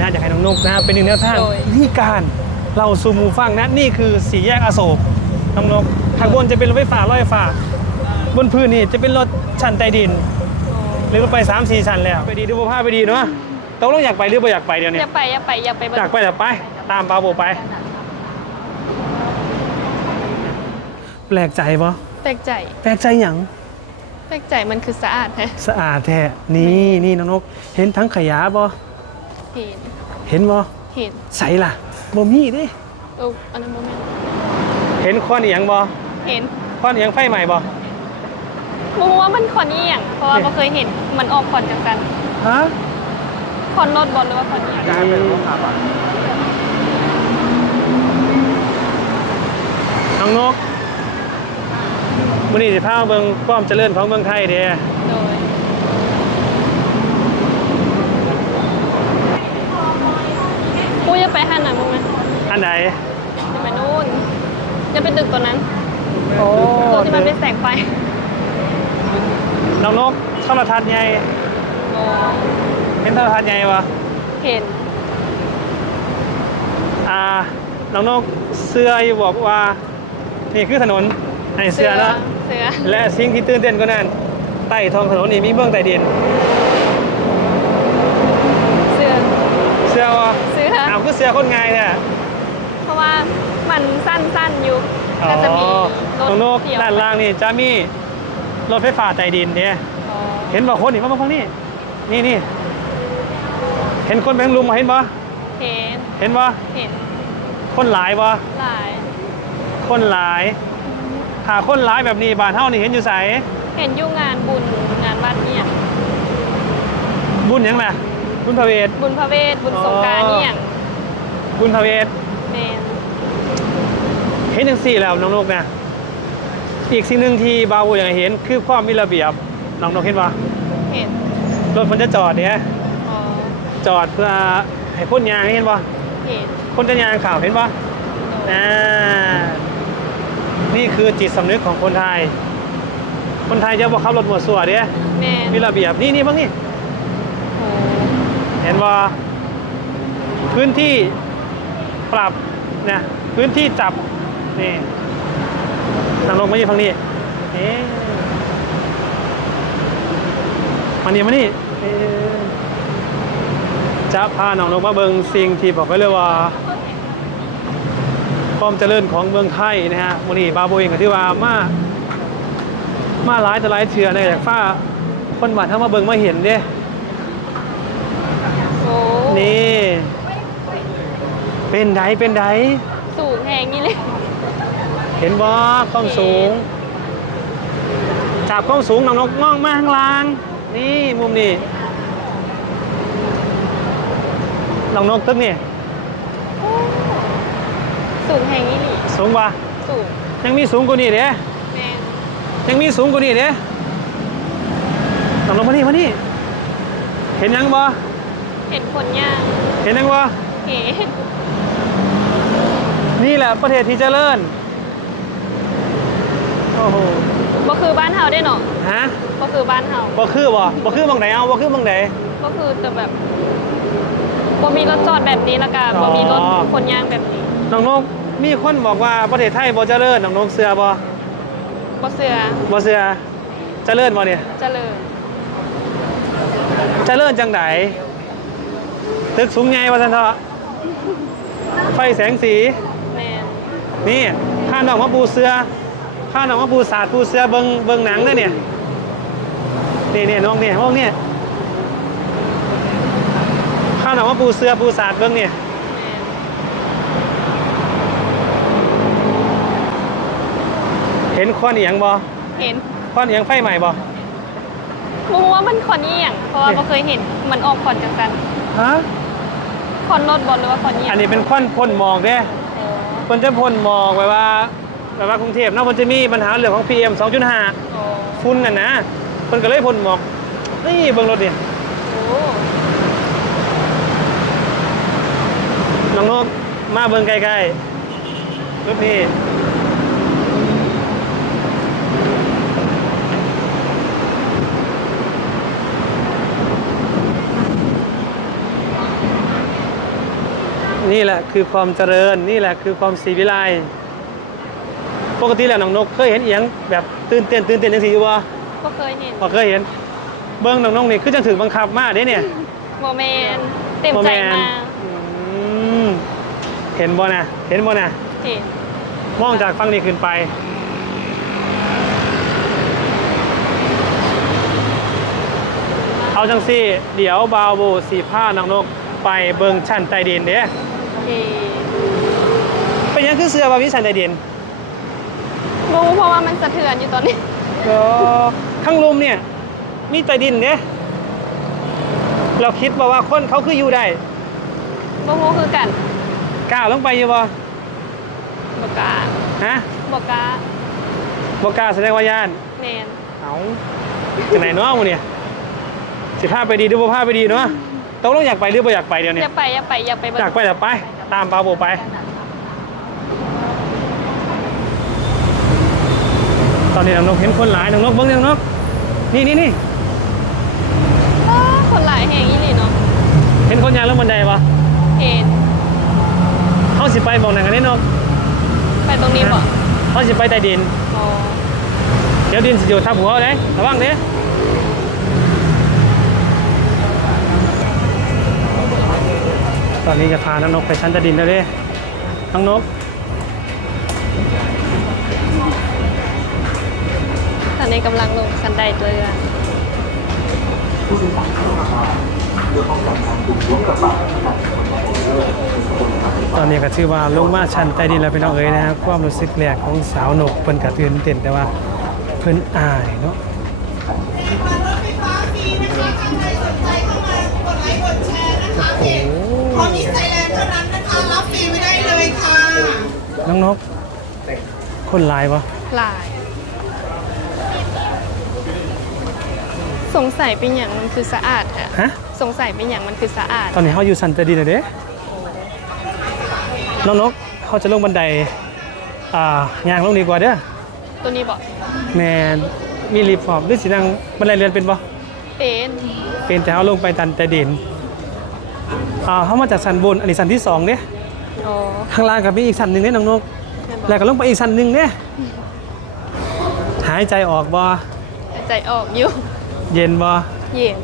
นะอยากให้น้องนกนะเป็นหนึ่งแนวทางโดย วิธีการเราซูมูฟังนะนี่คือสี่แยกอโศกน้องนกข้างบนจะเป็นรถไฟฟ้าลอยฟ้า บนพื้นนี่จะเป็นรถชั้นใต้ดิน หรือรถไป3ามสี่ชั้นแล้วไปดีดูภาพไปดีเนาะตกลงอยากไปหรือไม่อยากไปเดี๋ยวนี้อย่าไปอย่าไปอย่าไปเบิ่งอยากไปแต่ไป ตามปาโบไป แปลกใจปะแปลกใจแปลกใจหยังแปลกใจมันคือสะอาดแฮะสะอาดแท้นี่นี่น้องนก เห็นทั้งขยะปะ เห็นเห็นปะเห็นใสล่ะบ่มีเดิโอ้อันนั้นโมเมนต์เห็นควันเอียงปะเห็นควันเอียงไฟใหม่ปะมุงว่ามันคอนอีหยังเพราะว่าบ่เคยเห็นมันออกคอนจังกันฮะคอนรถบอลหรือว่าคอนอีหยังการเป็นรถขับอะน้องนกมื่อนี้จะพามาเบิ่งความเจริญของเมืองไทยเด้โดย กูจะไปหันหน่ะมึงไหมอันไหนจะไปนู่น จะไปตึกตัวนั้นโอ้ตัวที่มันเป็นแสงไฟน้องนกโทรทัศน์ใหญ่โอ้เห็นโทรทัศน์ใหญ่ปะเห็น อ่า น้องนกเสื้ออยู่บอกว่า นี่คือถนนไอ้เสื้อเนาะเสือและสิ่งที่ตื่นเต้นก็นั่นใต้ท้องถนนนี่มีเบื้องใต้ดินเสือเสื้อวะ เสือเอาคือเสื้อคนง่ายเนี่ยเพราะว่ามันสั้นๆอยู่ก็จะมีรถน้องนกเที่ยวด้านล่างนี่จะมีรถไฟฟ้าใต้ดินเนี่ยอ๋อเห็นบ่คนนี่มาฟังนี่นี่นี่เห็นคนแบงลุมมาเห็นบ่เห็นเห็นบ่เห็นคนหลายบ่หลาย คนหลายถ้าคนหลายแบบนี้บ้านเฮานี่เห็นอยู่ไสเห็นอยู่งานบุญงานวัดเนี่ย บุญหยังล่ะบุญพระเวท บุญพระเวทบุญสงกรารอ๋อเนี่ย บุญพระเวทเมนเห็นจังซี่แล้วน้องนกนะอีกสิ่งหนึ่งที่บาวอยากให้เห็นคือความมีระเบียบน้องนกเห็นบ่เห็นรถมันจะจอดเนี่ยอ๋อจอดเพื่อให้คนยางเห็นบ่เห็นคนจะยางข่าวเห็นบ่อ่านี่คือจิตสำนึกของคนไทย คนไทยจะบอกขับรถหมดสัวเด้แมนมีระเบียบนี่นี่บ้างนี่โอ้เห็นบ่พื้นที่ ปรับนะพื้นที่จับนี่ทางลงมาอยู่ฝั่งนี้เอ๊ะมานี่มานี่เอ๊ะจะพาน้องลงมาเบิงสิ่งที่บอกไว้เลยว่าความเจริญของเมืองไทยนะฮะวันนี้บาโบเองก็ที่ว่ามามาหลายแต่หลายเชือนะอยากฟ้าคนบ้านถ้ามาเบิงมาเห็นเด้โอ้นี่ เป็นไดเป็นไดสูงแหงนี่เลยเห็นบ่ความสูงจากความสูงน้องนกมองมาข้างล่าง นี่มุมนี้น้องนกตึกนี่โอ้สูงแหงนี่นี่สูงปะสูงยังมีสูงกว่านี้เด้แมนยังมีสูงกว่านี้เด้น้องนกมานี่มานี่เห็นยังบ่เห็นคนย่างเห็นยังบ่เห็น นี่แหละประเทศที่เจริญ โอ้โหก็คือบ้านเฮาได้เนาะฮะก็คือบ้านเฮาบ่คือบ่บ่คือบางไหนเอาบ่คือบางไหน ก็คือจะแบบบ่มีรถจอดแบบนี้แล้วก็บ่มีรถอ๋อคนย่างแบบนี้ น้องนกมีคนบอกว่าประเทศไทยบ่เจริญน้องนกเสือบ่บ่เสือบ่เสือเจริญบ่เนี่ย เจริญ เจริญจังไดตึกสูงใหญ่ว่าซั่นเถอะไฟแสงสีแม นนี่พาน้องมาปูเสือพาน้องมาปูศาสตร์ปูเสือเบิ่งเบิ่งหนังเด้อเนี่ยนี่นี่น้องเนี่ยพวกเนี่ยพาน้องมาปูเสือปูศาสตร์เบิ่งเนี่ยแมนเห็นควันอีหยังบ่เห็นควันอีหยังไฟใหม่บ่มุงว่ามันคอนอีหยังเพราะว่าบ่เคยเห็นมันออกคอนจังกันฮะคอนรถบอลหรือว่าคอนอีหยัอังนนี้เป็นควันพ่นหมอกเด้ โอ้คนจะพ่นหมอกไว้ว่าแบบว่ากรุงเทพเนาะมันจะมีปัญหาเรื่องของ PM 2.5โอ้ฝุ่นน่ะนะคนก็เลยพ่นหมอกนี่เบิ่งรถเนี่ยน้องนกมาเบิ่งใกล้ๆรถพี่ นี่แหละคือความเจริญนี่แหละคือความศรีวิไลปกติแล้วน้องนกเคยเห็นเอียงแบบตื่นเต้นตื่นเต้นจังซี่อยู่บ่ก็เคยเห็นบ่เคยเห็น เบิ่งน้องนกนี่คือจังถึงบังคับมาเด้เนี่ยโมเมนเต็มใจบ่แนมาอืมเห็นบ่นะเห็นบ่นะเห็นมองจากฝั่งนี้ขึ้นไปเอาจังซี่ เดี๋ยวบาวโบสีผ้าน้องนก ไปเบิงชั้นใต้ดินเด้เห็นเป็นหยังคือเสือว่าวิชั้นใต้ดินรู้เพราะว่ามันสะเทือนอยู่ตอนนี้ก็ข้างลุมเนี่ย มีใต้ดินเด้เราคิดว่าว่าคนเขาคืออยู่ได้บ่ฮู้คือกันกล้าวลงไปอยู่บ่บ่กล้าฮะบ่กล้าบ่กล้าแสดงว่าย่านแมนเอาจังไหนเนาะมึงเนี่ยสิพาไปดีหรือบ่พาไปดีเนาะ ตกลงอยากไปหรือบ่อยากไปเดี๋ยวอนี้ย่าไปอย่าไปอย่าไปเบิ่งอยากไปแต่ไป ตามปาโบไป ตอนนี้น้องนกเห็นคนหลายน้องนกเบิ้งน้องนกนี่นี่นี่อ้าคนหลายแห่งอีหลีเนาะเห็นคนยางลงบันไดปะเห็นเขาสิไปบอกหนังกันนี่นกไปตรงนี้บ่เขาสิไปใต้ดิน อ๋อ เดี๋ยวดินสิอยู่ทับหัวเอาเด้ระวังเด้ ตอนนี้จะพาน้องนกไปชั้นใต้ดินแล้วเด้น้องนก ตอนนี้กำลังลงคันไดเรือตอนนี้ก็ชื่อว่าลงมาชั้นใต้ดินแล้วพี่น้องเอ๋ยนะครับความรู้สึกแรกของสาวนกเพิ่นกระตื่นเต้นแต่ว่าเพิ่นอายเนาะรถไฟ ฟ้าฟรีนะคะท่านใดสนใจเข้ามากดไลค์กดแชร์นะคะเพจพอมิสไทยแลนด์เท่านั้นนะคะ รับฟรีไม่ได้เลยค่ะ น้องนก คนหลายปะหลาย สงสัยเป็นอย่างมันคือสะอาดอะฮะ สงสัยเป็นอย่างมันคือสะอาด ตอนนี้เขาอยู่ชั้นใต้ดินเลยเด้น้องนกเขาจะลงบันได อ่ายางลงดีกว่าเด้อ ตัวนี้บอกแมนมีรีฟอร์มหรือสินังบันไดเรือนเป็นปะเป็น เป็นแต่เขาลงไปตันใต้ดิน อ่าเขามาจากชั้นบน อันนี้ชั้นที่สองเด้อ๋อข้างล่างกับมีอีกชั้นหนึ่งเด้น้องนกแม่นบอกแล้วก็ลงไปอีกชั้นหนึ่งเด้หายใจออกบ่ใจออกอยู่ เย็นบ่เย็น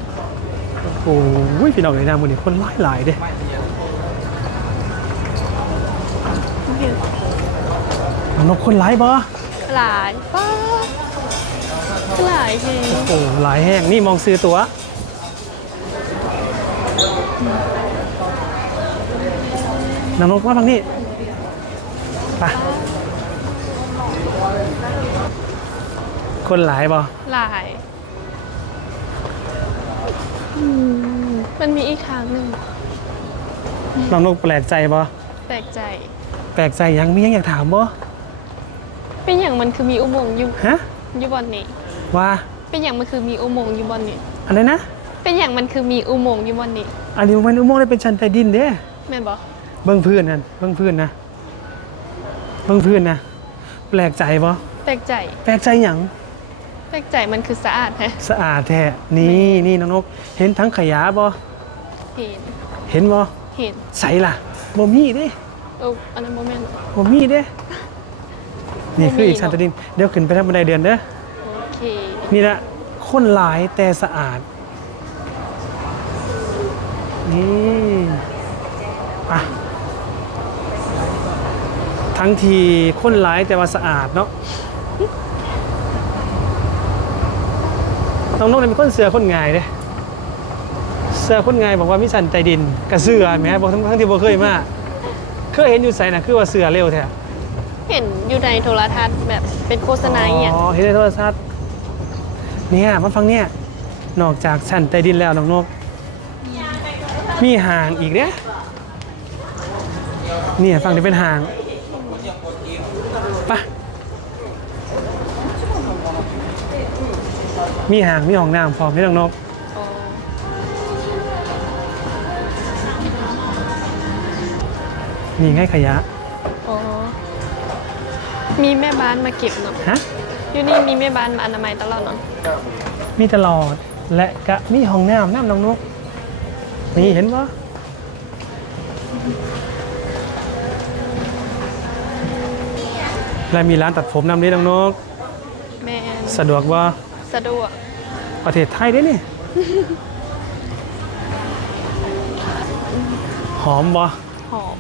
โอ้ยพี่น้องเลยนะมือนี้คนหลายหลายๆเด้น้องนกคนหลายบ่หลายป้าหลายเพลงโอ้หลายแห้งนี่มองซื้อตัว น้องนกว่าบางนี่ไปคนหลายบ่หลาย มันมีอีกทางหนึ่งน้องนกแปลกใจบ่แปลกใจ แปลกใจยังมียังอยากถามบ่เป็นอย่างมันคือมีอุโมงค์อยู่ฮะอยู่บอนนี้ ว่าเป็นอย่างมันคือมีอุโมงค์อยู่บอนนี้อะไรนะ เป็นอย่างมันคือมีอุโมงค์อยู่บอนนี้ อันนี้มันอุโมงค์ได้เป็นชั้นใต้ดินเด้แม่นบอก เบิ่งพื้นนั่นเบิ่งพื้นนะ เบิ่งพื้นนะ แปลกใจบ่แปลกใจ แปลกใจหยังแปลกใจมันคือสะอาดแฮะสะอาดแท้นี่นี่น้องนก เห็นทั้งขยะบ่เห็นเห็นบ่เห็นใสล่ะบ่มีเด้เอออันนั้นโมเมนต์บ่มีเด้นี่คืออีกบ่มีชั้นใต้ดินเดี๋ยวขึ้นไปทางบันไดเดือนเด้อโอเคนี่ละคนหลายแต่สะอาดนี่อะ ทั้งทีคนหลายแต่ว่าสะอาดเนาะน้องนกเนี่ยเป็นคนเสือคนง่ายเด้เสือคนง่ายบอกว่ามิสันใจดินกระเสือแหม้บอกทั้งทั้งที่บ่เคยมาเคยเห็นอยู่ใส่น่ะคือว่าเสือเร็วแท้เห็นอยู่ในโทรทัศน์แบบเป็นโฆษณาอหย่างอ๋อเห็นในโทรศัพท์เนี่ยมาฟังเนี่ยนอกจากชั้นใต้ดินแล้วน้องนก มีห่างอีกเนี่ยเนี่ยฟังนี่เป็นห่าง มีหางมีห้องน้ำพร้อมไม่น้องนกมีง่ายขยะอ๋อมีแม่บ้านมาเก็บเนาะฮะอยู่นี่มีแม่บ้านมาอนามัยตลอดเนาะมีตลอดและกะมีห้องน้ำน้ำน้องนกนี่เห็นปะและมีร้านตัดผมน้ำนี้น้องนกสะดวกวะ สะดวก ประเทศไทยได้นี่ หอมบ่หอม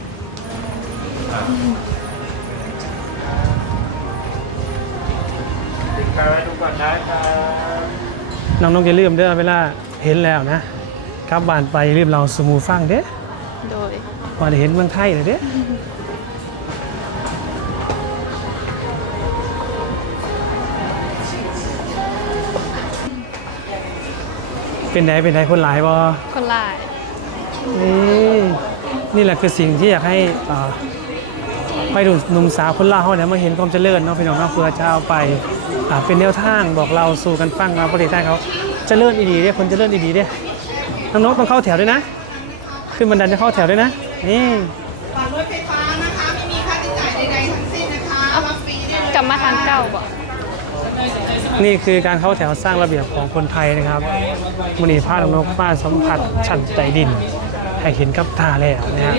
น้องนกอย่าลืมเด้อเวลาเห็นแล้วนะกลับบ้านไปอย่าลืมเราสมูฟังเด้โดย พอได้เห็นเมืองไทยเลยเด้ เป็นไดเป็นไดคนหลายบ่คนหลายนี่นี่แหละคือสิ่งที่อยากให้อ่าไปดูหนุ่มสาวคนลาวเขาเนี่ยมาเห็นความเจริญเนาะพี่น้องเนาะเพื่อจะเอาไปอ่าเป็นแนวทางบอกเราสู่กันฟังเราประเทศไทยเขาเจริญอีดีเด้คนเจริญอีดีเด้น้องๆต้องเข้าแถวด้วยนะ ขึ้นบันไดจะเข้าแถวด้วยนะนี่ฝากรถไฟฟ้านะคะไม่มีค่าใช้จ่ายใดๆทั้งสิ้นนะคะรับฟรีได้เลยกลับมาทางเก่าบ่ นี่คือการเข้าแถวสร้างระเบียบของคนไทยนะครับมณีผ้าน้องนกป้าสัมผัสชั้นใต้ดินให้เห็นกับตาแล้วนะฮะ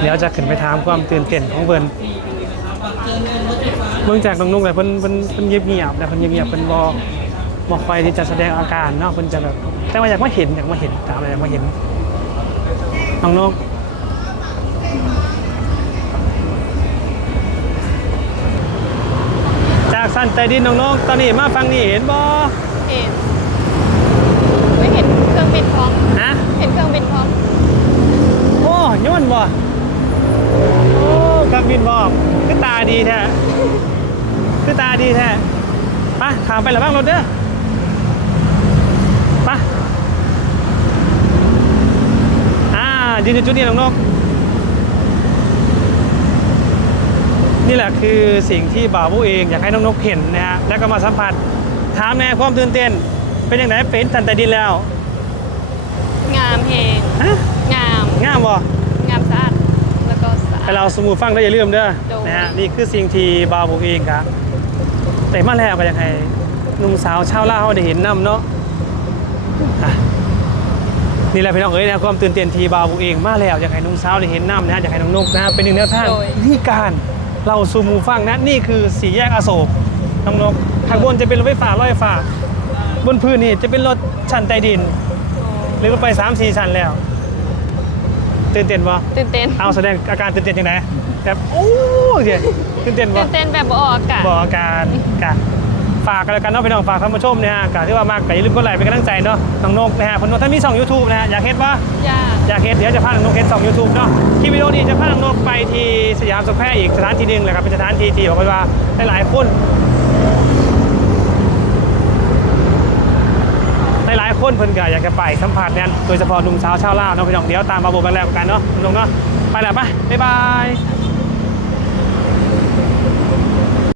เดี๋ยวจะขึ้นไปถามความตื่นเต้นของเพิ่นเบื้องจากน้องนุกเลยเพิ่นเพิ่นเพิ่นเงียบเงียบๆนะเพิ่นเงียบเงียบเพิ่นบ่บ่ค่อยที่จะแสดงอาการเนาะเพิ่นจะแบบแต่ว่าอยากมาเห็นอยากมาเห็นตามอะไรอยากมาเห็นน้องนก สั้นใต้ดินน้องนกตอนนี้มาฟังนี่เห็นบ่เห็นไม่เห็นเครื่องบินพร้อมฮะเห็นเครื่องบินพร้อมโอ้ยนต์บ่โอ้กำบินบอกคือตาดีแท้คือตาดีแท้ไปถามไปแล้วบ้างรถเด้อไปอ่ายืนจุดนี้น้องน นี่แหละคือสิ่งที่บ่าวผู้เองอยากให้น้องนกเห็นนะฮะแล้วก็มาสัมผัสถามแน่ความตื่นเต้น เป็นยังไงเป็นทันแต่ดินแล้วงามเพลงฮะงามง่ามบ่งามสะอาดแล้วก็สะอาให้ดเราสมูฟังได้อย่าลืมเด้อโดนนะฮะนี่คือสิ่งที่บาวผมเองครับแต่มาแล้วก็อยากให้หนุ่มสาวชาวลาวเขาได้เห็นน้ำเนาะอะนี่แหละพี่น้องเอ้ยนะความตื่นเต้นที่บาวผมเองมาแล้วอยากให้หนุ่มสาวได้เห็นน้ำนะฮะอยากให้น้องนกนะฮะเป็นหนึ่งแนวทางวิธีการ เราซูมูฟังนะนี่คือสี่แยกอโศกน้องนกข้างบนจะเป็นรถไฟฟ้าลอยฟ้าบนพื้นนี่จะเป็นรถชั้นใต้ดิน หรือรถไปสามสี่ชั้นแล้วตื่นเต้นปะตื่นเต้นเอาแสดงอาการตื่นเต้นยังไงแบบโอ้ยเดี๋ยวตื่นเต้นตื่ปะนเต้นแบบบ่ออกอากาศบอกอาการกะ ฝากกันแล้วกันเนาะพี่น้องฝากท่านผู้ชมเนี่ยฮะกะที่ว่ามากกะอย่าลืมกดไลค์เป็นกำลังใจเนาะน้องนกนะฮะเพนว่าถ้ามีช่อง YouTube นะฮะอยากเห็นปะยากอยากเห็นเดี๋ยวจะพาน้องนกเห็นช่อง YouTube เนาะคลิปวิดีโอนี้จะพาน้องนกไปที่สยามสแควร์อีกสถานที่หนึ่งเลยครับเป็นสถานที่ที่บอกว่าหลายๆคนหลายๆคนเพิ่นก็อยากจะไปสัมผัสเนี่ยโดยเฉพาะหนุ่มสาวชาวลาวเนาะพี่น้องเดี๋ยวตามมาโบกันแล้วกันเนาะน้องนกเนาะไปแล้วปะบ๊ายบาย